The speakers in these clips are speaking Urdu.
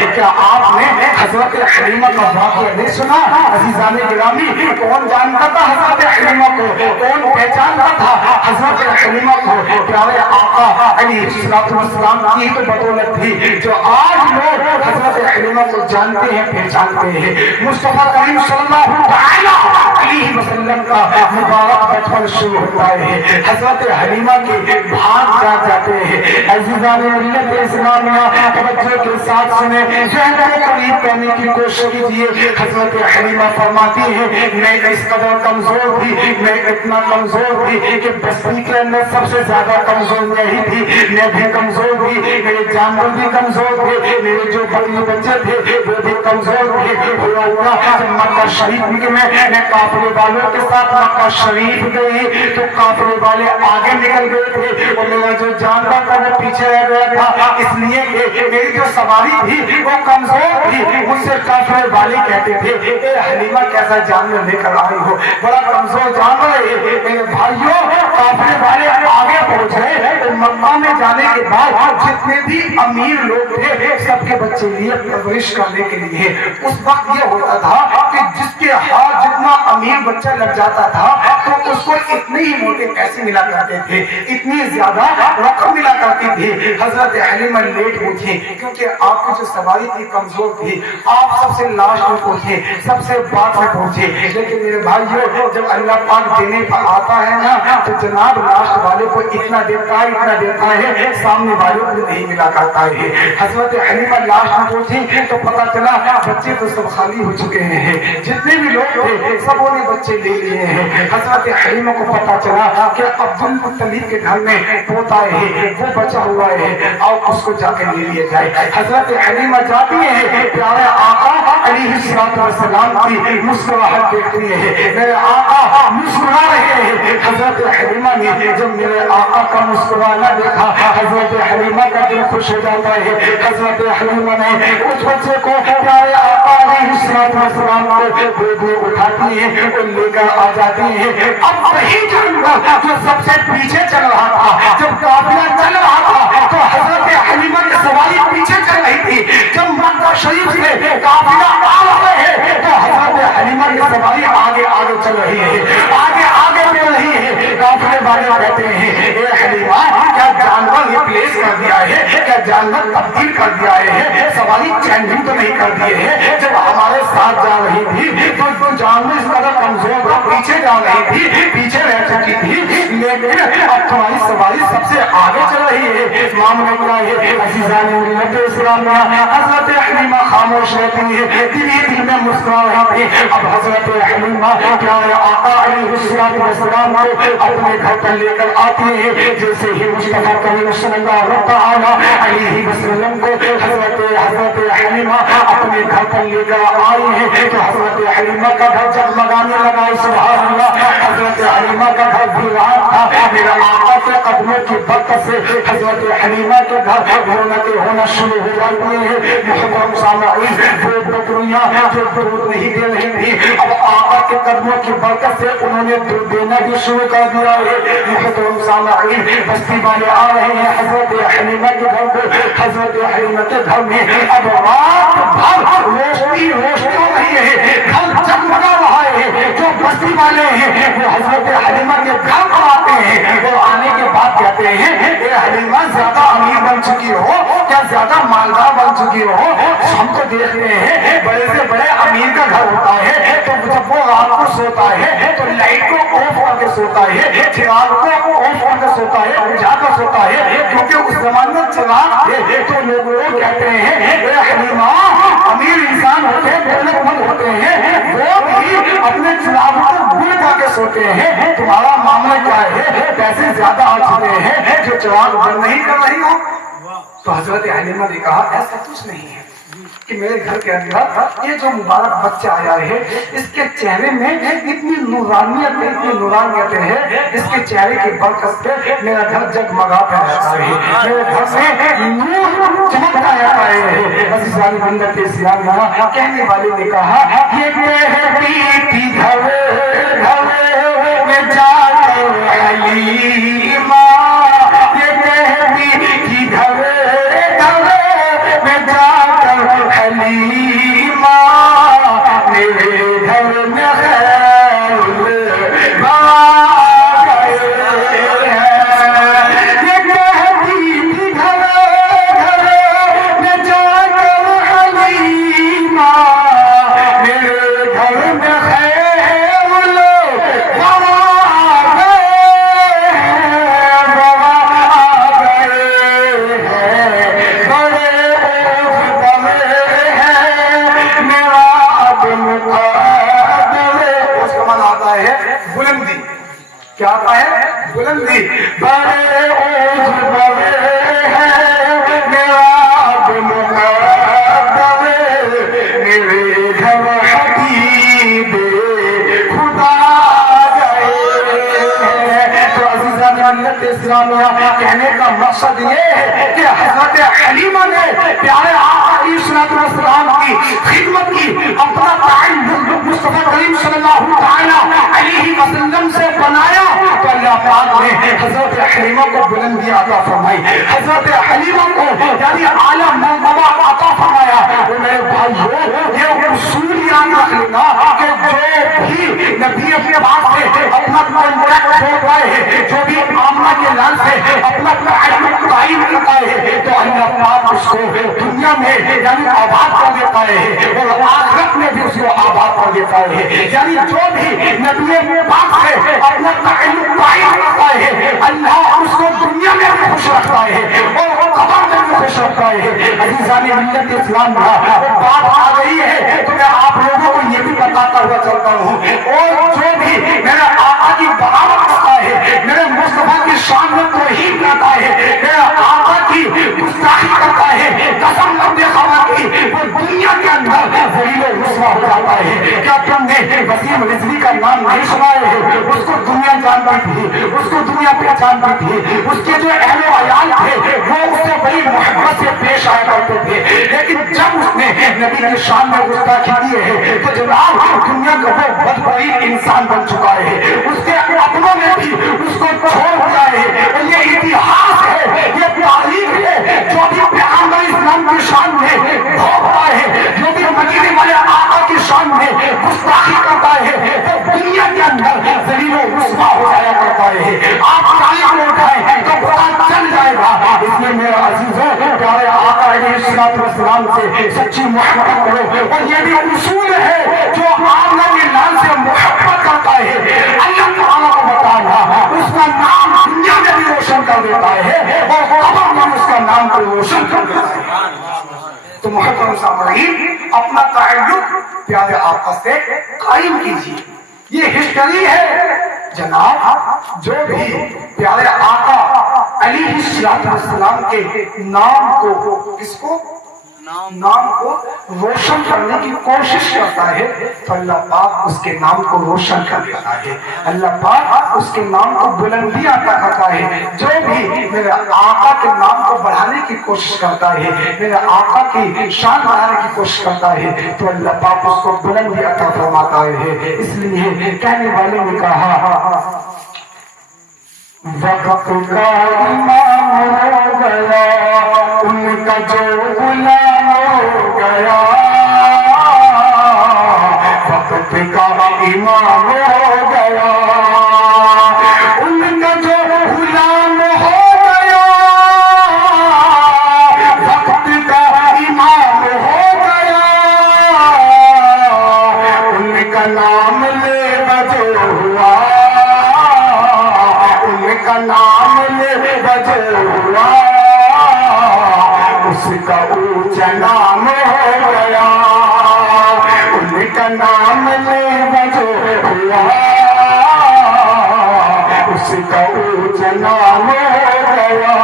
ہے کیا آپ نے حضرت حلیمہ کا واقعہ نہیں سنا؟ عزیزان گرامی، کون جانتا تھا حضرت حلیمہ کو؟ کون پہچانتا تھا حضرت حلیمہ کو؟ پیارے آقا علیہ السلام کی تو بدولت تھی جو آج لوگ حضرت حلیمہ کو جانتے ہیں، پہچانتے ہیں۔ مصطفیٰ کریم صلی اللہ علیہ وسلم کا مبارک بچپن شروع ہوتا ہے، حضرت حلیمہ کے بھاگ جاتے ہیں۔ عزیزان ملت اسلامیہ، توجہ کے ساتھ سنیں، ذہن کو قریب کرنے کی کوشش کیجیے۔ حضرت حلیمہ فرماتی ہے میں اس قدر کمزور تھی، میں اتنا کمزور تھی کہ بستی کے اندر سب سے زیادہ کمزور یہی تھی، میں بھی کمزور تھی، میرے جانور بھی کمزور تھے، میرے جو بڑے بچے تھے وہ بھی کمزور تھے۔ جب مکہ شریف میں قافلے والوں کے ساتھ مکہ شریف گئی تو قافلے والے آگے نکل گئے تھے اور میرا جو جانور تھا وہ پیچھے رہ گیا تھا، اس لیے کہ میری جو سواری تھی وہ کمزور تھی۔ مجھ سے قافلے والے کہتے تھے اے حلیمہ کیسا جانور لے کر آئی ہو، بڑا کمزور جانور ہے۔ میرے بھائیوں، قافلے والے آگے پہنچے تو مکہ میں جانے کے بعد جتنے بھی امیر لوگ تھے سب کے بچے لیے پرورش کرنے کے لیے اس وقت یہ ہوتا تھا کہ جس کے ہاتھ جتنا امیر بچہ لگ جاتا تھا تو اس کو اتنے ہی موٹے پیسے ملا کرتے تھے، اتنی زیادہ رقم ملا کرتی تھی۔ حضرت حلیمہ لیٹ پہنچی کیونکہ آپ کی جو سواری تھی کمزور تھی، آپ سب سے لاسٹ میں پہنچے، سب سے بعد میں پہنچے۔ لیکن میرے بھائیوں، جب اللہ پاک دینے پر آتا ہے نا تو جناب لاسٹ والے کو اتنا دیتا ہے سامنے والوں کو نہیں ملا کرتا ہے۔ حضرت حلیمہ لاسٹ میں پہنچی تو پتا چلا بچے تو سب خالی ہو چکے ہیں، جتنے بھی لوگ تھے سبوں نے بچے لے لیے ہیں۔ حضرت حلیمہ کو پتا چلا کہ عبد المطلب کے گھر میں پوتا ہے وہ بچا ہوا ہے، اور اس کو جا کے لے لیا جائے۔ حضرت حلیمہ جاتی ہے، پیارے آقا علیہ السلام کی مسکراہٹ دیکھتی ہے، میرے آقا مسکرا رہے ہیں۔ حضرت حلیمہ نے جب میرے آقا کا مسکرانا دیکھا حضرت حلیمہ کا دل خوش ہو جاتا ہے۔ حضرت حلیمہ نے اس بچے کو پیارے آقا علیہ السلام کو گود میں اٹھاتی ہے اور لے کر آ جاتی ہے۔ اب وہی جانور جو سب سے پیچھے چل رہا تھا، جب قافلہ چل رہا تھا تو حضرت حلیمہ کی سواری پیچھے چل رہی تھی، جب مکہ شریف سے قافلہ آ رہے ہیں تو حضرت حلیمہ کی سواری آگے چل رہی ہے، آگے چل رہی ہے۔ قافلے والے کہتے ہیں اے حلیمہ کیا جانور ریپلیس کر دیا ہے، کیا جانور تبدیل کر دیا ہے، سواری چینجنگ تو نہیں کر دیے ہیں؟ جب ہمارے ساتھ جا رہی تھی تو جانور اس قدر کمزور تھا، پیچھے جا رہی تھی، پیچھے رہ چکی تھی، لیکن اب تمہاری سواری سب سے آگے چل رہی ہے۔ معاملہ کیا ہے عزیزان ملت اسلامیہ؟ حضرت حلیمہ خاموش رہتی ہے، دل میں مسکرا رہی تھی۔ اب حضرت حلیمہ پیارے آقا علیہ السلام کو اپنے گھر پر لے کر آتی ہے۔ جیسے ہی مصطفیٰ کریم صلی اللہ علیہ وسلم کو حضرت حلیمہ اپنے گھر پر لے کر آئی ہے تو حضرت حلیمہ کا گھر جگمگانے لگا، سبحان اللہ۔ حضرت حلیمہ کا گھر ویران تھا، میرے آقا کے قدموں کی برکت سے حضرت حلیمہ کے گھر رونقیں ہونا شروع ہو جاتی ہیں۔ محترم سامعین، وہ بکریاں جو دودھ نہیں دے رہی تھی اب آقا کے قدموں کی برکت سے انہوں نے دودھ دینا بھی شروع کر دیا ہے۔ محترم سامعین، بستی والے آ رہے ہیں حضرت حلیمہ کے گھر کو۔ حضرت حلیمہ کے گھر میں اب رات بھر روشنی ہو رہی ہے، گھر جگمگا رہا ہے۔ جو بستی والے ہیں وہ حضرت حلیمہ کے گھر پر آتے ہیں، وہ آنے کے بعد کہتے ہیں اے حلیمہ زیادہ امیر بن چکی ہو کیا، زیادہ مالدار بن چکی ہو؟ ہم تو دیکھتے ہیں بڑے سے بڑے امیر کا گھر ہوتا ہے تو جب وہ رات کو سوتا ہے تو لائٹ کو آف کر کے سوتا ہے، چراغ کو آف کر کے سوتا ہے، بجھا کر سوتا ہے، کیونکہ اس زمانے میں چراغ تھے۔ تو لوگ کہتے ہیں اے حلیمہ امیر انسان ہوتے ہیں، دولت مند ہوتے ہیں، وہ بھی اپنے چراغ کو گل کر کے سوتے ہیں، تمہارا معاملہ کیا ہے؟ پیسے زیادہ آ چکے ہیں جو چراغ بند نہیں کر رہی ہو؟ تو حضرت حلیمہ نے کہا ایسا کچھ نہیں ہے کہ میرے گھر کے اندر یہ جو مبارک بچہ آیا ہے اس کے چہرے میں اتنی نورانیت ہے، اس کے چہرے کی برکت سے میرا گھر جگمگاتا رہتا ہے، میرے گھر سے نور چمکتا رہتا ہے۔ عزیزان ملت اسلامیہ، کہنے والے نے کہا یہ کہتی تھی گھر میں جا کر حلیمہ، یہ کہتی تھی گھر میں جا کر مقصد یہ ہے کہ حضرت حلیمہ نے پیارے آقا علیہ السلام کی خدمت کی، اپنا تعلق مصطفیٰ کریم صلی اللہ تعالی علیہ وسلم سے بنایا، تو اللہ پاک نے حضرت حلیمہ کو بلندی عطا فرمائی، حضرت حلیمہ کو یعنی اعلیٰ مرتبہ عطا فرمایا۔ اور میرے بھائیو یہ اصول یاد رکھ لینا کہ جو بھی نبی اپنے پاس سے اپنا کانٹیکٹ چھوڑ رہے ہیں، جو بھی آمنہ کے لال سے اپنا تعلق قائم کرتا ہے، تو اللہ پاک اس کو دنیا میں یعنی آباد کر دیتا ہے اور آخرت میں بھی اس کو آباد کر دیتا ہے۔ یعنی جو بھی نبی پاک سے اپنا تعلق قائم کرتا ہے، اللہ اس کو دنیا میں بھی خوش رکھتا ہے اور قبر میں بھی خوش رکھتا ہے۔ عزیزان ملت اسلام بات آ گئی ہے تو میں آپ لوگوں کو یہ بھی بتاتا ہوا چلتا ہوں، اور جو بھی میرے آقا کی بغاوت کرتا ہے، میرے مصطفیٰ کی شان میں توہین کرتا ہے، میرے آقا کی گستاخی کرتا ہے، قسم رب خدا کی، وہ دنیا کے اندر ذلیل و رسوا ہو جاتا ہے۔ کیا تم نے وسیم رضوی کا نام نہیں سنا ہے؟ اس کو دنیا جانتی تھی، اس کو دنیا پہچانتی تھی، اس کے جو اہل و عیال تھے وہ اس سے بڑی محبت سے پیش آیا کرتے تھے، لیکن جب اس نے نبی کی شان میں گستاخی کی ہے تو جناب دنیا کا وہ بدبخت انسان بن چکا ہے، اس کے اپنوں نے بھی اس کو چھوڑ دیا ہے۔ اور یہ اتہاس ہے، یہ تاریخ ہے، جو بھی پیغمبر اسلام کی شان میں بھوکتا ہے، جو بھی مدینے والے آقا کی شان میں گستاخی کرتا ہے، تو دنیا کے اندر ذلیل و رسوا ہو جایا کرتا ہے۔ آپ تعلیم میں اٹھائیں تو پتہ چل جائے گا۔ اس لیے میرے عزیزوں پیارے آقا علیہ السلام سے سچی محبت کرو، اور یہ بھی اصول ہے جو آمنہ کے لال سے محبت کرتا ہے، اللہ تعالیٰ کو بتانا اس کا نام دنیا میں بھی روشن کر دیتا ہے اور قبر میں اس کا نام کو روشن کر دیتا ہے۔ تو محترم سامعین اپنا تعلق پیارے آقا سے قائم کیجیے، یہ ہسٹری ہے جناب۔ جو بھی پیارے آقا علیہ السلام کے نام کو کس کو نام کو روشن کرنے کی کوشش کرتا ہے تو اللہ پاک اس کے نام کو روشن کر دیتا ہے، اللہ پاک اس کے نام کو بلندی عطا کرتا ہے۔ جو بھی میرے آقا کے نام کو بڑھانے کی کوشش کرتا ہے، میرے آقا کی شان بڑھانے کی کوشش کرتا ہے تو اللہ پاک اس کو بلندی عطا فرماتا ہے۔ اس لیے کہنے والے نے کہا وقت کا امام ہو گیا ان کا جو غلام ہو گیا، وقت کا امام ہو گیا ان کا جو غلام ہو گیا، وقت کا امام ہو گیا ان کا نام لے بجے ہوا، ان کا نام لے بجے ہوا، اس کا اونچا نام ہو گیا، ان کا نام لے بجے ہوا، اس کا اونچا نام ہو گیا۔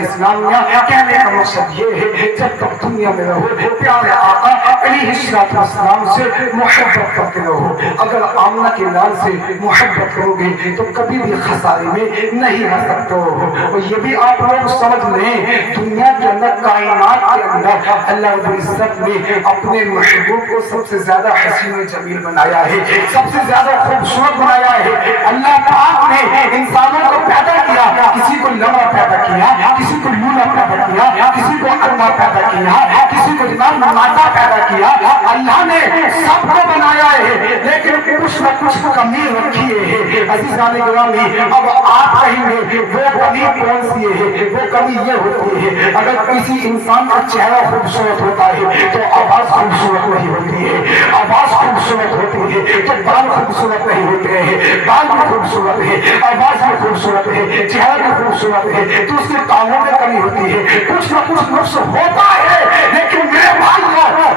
اسلامیہ کہنے کا مقصد یہ ہے جب تک دنیا میں رہو پیارے آقا علیہ السلام سے محبت کرتے رہو۔ اگر آمنہ کے لال سے محبت کرو گے تو کبھی بھی خسارے میں نہیں رہ سکتے ہو۔ اور یہ بھی آپ لوگ سمجھ لیں دنیا کے اندر کائنات کے اندر اللہ رب العزت نے اپنے محبوب کو سب سے زیادہ حسین و جمیل بنایا ہے، سب سے زیادہ خوبصورت بنایا ہے۔ اللہ پاک نے انسانوں کو پیدا کیا، کسی کو لمبا پیدا کیا، کسی کو لولا پیدا کیا، کسی کو اندھا پیدا کیا، کسی کو جناب نمازہ پیدا کیا۔ اللہ نے سب کو بنایا ہے لیکن کچھ نہ کچھ کمی رکھی ہے۔ عزیزان گرامی اب آپ کہیں گے وہ کمی کون سی ہے؟ وہ کمی یہ ہوتی ہے اگر کسی انسان کا چہرہ خوبصورت ہوتا ہے تو آواز خوبصورت نہیں ہوتی ہے، آواز خوبصورت ہوتی ہے تو بال خوبصورت نہیں ہوتے ہیں، بال بھی خوبصورت ہے، آواز بھی خوبصورت ہے، چہرہ بھی خوبصورت ہے، تو اس کے کاموں میں کمی ہوتی ہے، کچھ نہ کچھ نقص ہوتا ہے۔ لیکن میرے بھائیو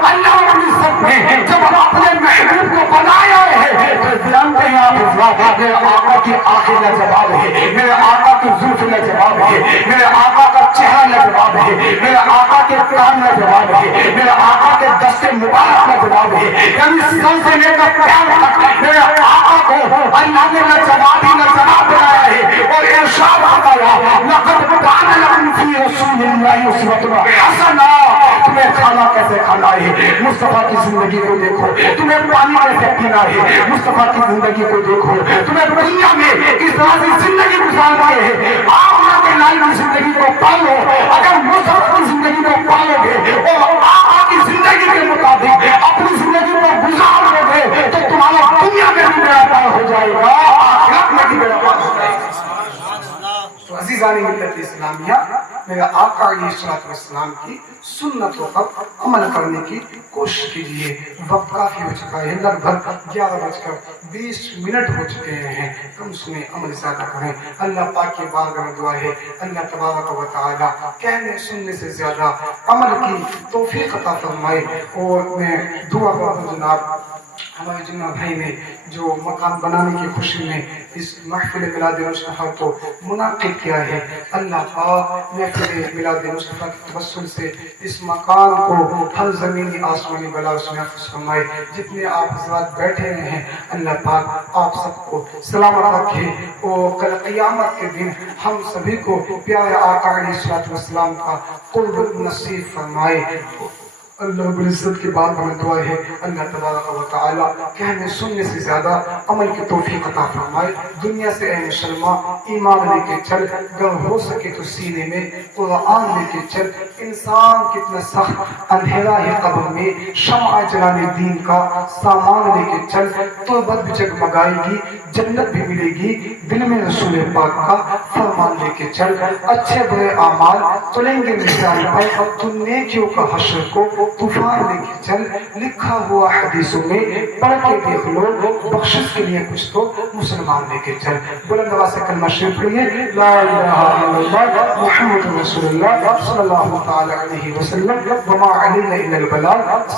اللہ رب العزت نے جب اپنے محبوب کو بنایا ہے تو جانتے ہیں آپ آقا کی آنکھیں آنکھیں لاجواب ہے، میرے آقا کی زلف لاجواب ہے، میرے آقا کا چہرہ لاجواب ہے، میرے آقا کے کام لاجواب ہے، میرے آقا کے دست مبارک لاجواب ہے، یعنی سر سے لے کر پیر تک میرے آقا کو اللہ نے لاجواب ہی لاجواب بنایا ہے۔ اور ارشاد فرمایا لقد کان لکم فی رسول اللہ اسوۃ حسنہ، تمہیں کھانا کیسے کھانا ہے مصطفیٰ کی زندگی کو دیکھو، تمہیں پانی کیسے پینا ہے مصطفیٰ کی زندگی کو دیکھو، تمہیں دنیا میں اس طرح سے زندگی گزارنی ہے آپ کے لائی کی زندگی کو پالو۔ اگر مصطفیٰ کی زندگی کو پالو گے اور آپ کی زندگی کے مطابق اپنی زندگی کو گزار لو گے تو تمہارا دنیا میں بھی بیڑا پار ہو جائے گا، آخرت میں بھی بیڑا پار ہو جائے گا۔ تو عزیزان ملت اسلامیہ، میرے آقا علیہ الصلوۃ والسلام کی سنتوں پر عمل کرنے کی کوشش کیجیے۔ وقت کافی ہو چکا ہے، لگ بھگ 11:20 ہو چکے ہیں، کم سنیں عمل زیادہ کریں۔ اللہ پاک کی بارگاہ میں دعا ہے اللہ تبارک و تعالی کہنے سننے سے زیادہ عمل کی توفیق عطا فرمائے۔ اور میں دعا کرتا ہوں جناب ہمارے جناب بھائی نے جو مکان بنانے کی خوشی میں اس محفل میلاد مصطفیٰ کو منعقد کیا ہے، اللہ پاک محفل میلاد مصطفیٰ کے توسل سے اس مکان کو ہر زمینی آسمانی بلا اس میں محفوظ فرمائے۔ جتنے آپ حضرات بیٹھے ہوئے ہیں اللہ پاک آپ سب کو سلامت رکھے اور کل قیامت کے دن ہم سبھی کو پیارے آقا علیہ الصلوۃ والسلام کا قرب نصیب فرمائے۔ اللہ رب العزت کی بات ہمیں دعا ہے اللہ تبارک و تعالی کہنے سننے سے زیادہ عمل کی توفیق عطا فرمائے۔ دنیا سے اے مسلمان ایمان لے کے چل، اگر ہو سکے تو سینے میں قرآن لے کے چل۔ انسان کتنا سخت اندھیرا ہے قبر میں، شمع جلانے دین کا سامان لے کے چل، تربت بھی جگمگائے گی جنت بھی ملے گی، دل میں رسول پاک کا فرمان لے کے چل۔ اچھے برے اعمال تلیں گے مثال پر، تو نیکیوں کا حشر کو طوفان لے کے چل۔ لکھا ہوا حدیثوں میں پڑھ کے دیکھ لو، بخشش کے لیے کچھ تو مسلمان لے کے چل۔ بلند آواز سے کلمہ شریف پڑھیے، لا الہ الا اللہ محمد رسول اللہ صلی اللہ تعالی علیہ وسلم، وما علینا الا البلاغ۔